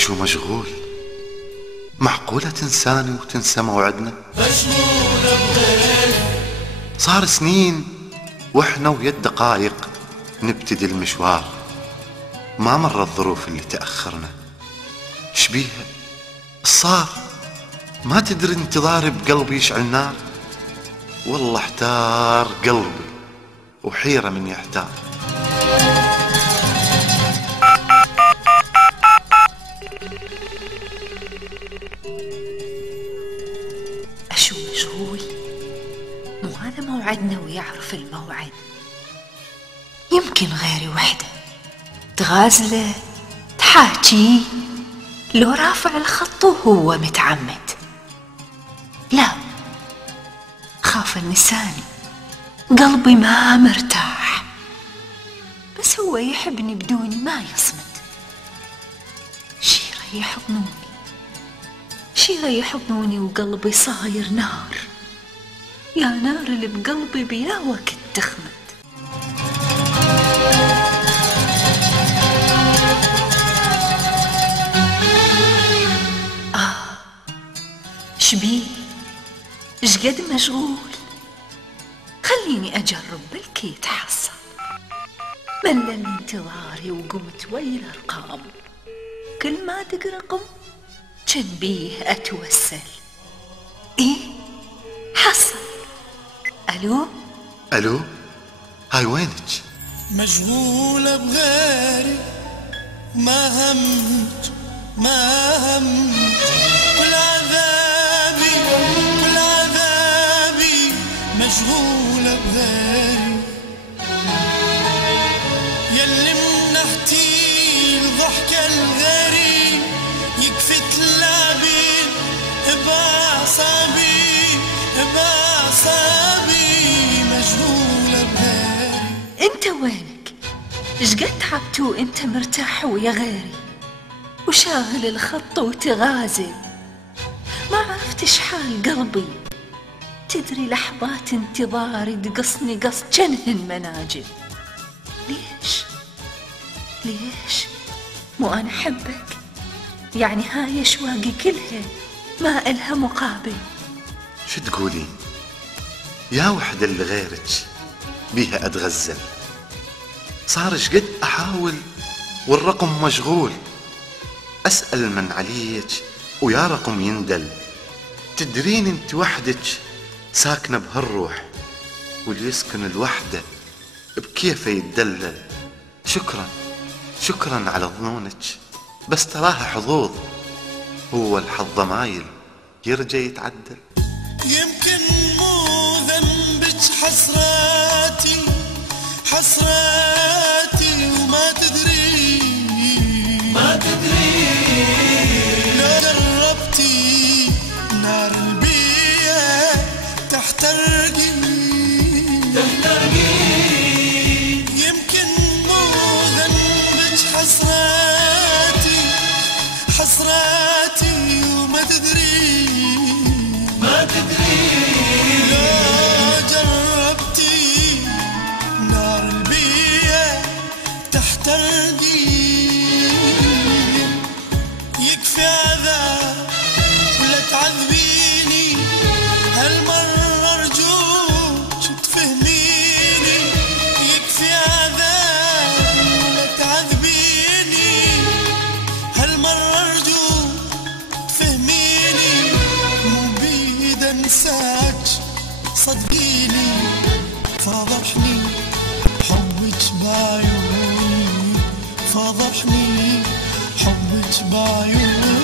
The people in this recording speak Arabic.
أشو مشغول؟ معقولة تنساني وتنسى موعدنا؟ مشغولة بغيري. صار سنين وإحنا ويا الدقايق نبتدي المشوار، ما مر الظروف اللي تأخرنا. شبيها صار ما تدري انتظاري بقلبي يشعل نار. والله احتار قلبي وحيرة من يحتار. أشو مشغول؟ مو هذا موعدنا ويعرف الموعد. يمكن غيري وحدة تغازله تحاكي لو رافع الخط وهو متعمد. لا، خاف النساني قلبي ما مرتاح، بس هو يحبني بدوني ما يصمت. شي يريح حضنوني، شي يريح حضنوني وقلبي صاير نار. يا نار اللي بقلبي بيا وقت تخمد. شبيه شقد مشغول؟ خليني أجرب بلكي يتحصل. ملل انتظاري وقمت ويا الأرقام، كل ما دق رقم جن بيه أتوسل. إيه حصل. ألو ألو، هاي وينك؟ مشغولة بغيري، ما همت ما همت. كل عذابي كل عذابي مشغولة بغيري. يلي منحتي الضحكة الغيري، يكفي تلعبي بأعصابي بأعصابي. مشغولة بغيري. انت وينك؟ شقد تعبت وانت مرتاح ويا غيري، وشاغل الخط وتغازل. ما عرفت شحال قلبي، تدري لحظات انتظاري تقصني قص جنهن مناجل. ليش مو انا احبك؟ يعني هاي اشواقي كلها ما الها مقابل. شو تقولين يا وحدة اللي غيرك بيها أتغزل؟ صار شقد أحاول والرقم مشغول. أسأل من عليك ويا رقم يندل. تدرين انت وحدك ساكنة بهالروح، واللي يسكن الوحدة بكيفه يتدلل. شكرا على ظنونك، بس تراها حظوظ، هو الحظ مايل يرجى يتعدل. يمكن مو ذنبك حسراتي حسراتي، وما تدري لو جربتي نار البيئة تحترقي. يمكن مو ذنبك حسراتي حسراتي، وما تدري لو جربتي نار البيئة تحترقي. يكفي عذاب ولا تعذبيني، هالمرة أرجوك تفهميني. يكفي عذاب ولا تعذبيني، هالمرة أرجوك تفهميني. مو بيد أنساك صدقيني، فاضحني حبك بعيوني، فاضحني حبك بعيوني.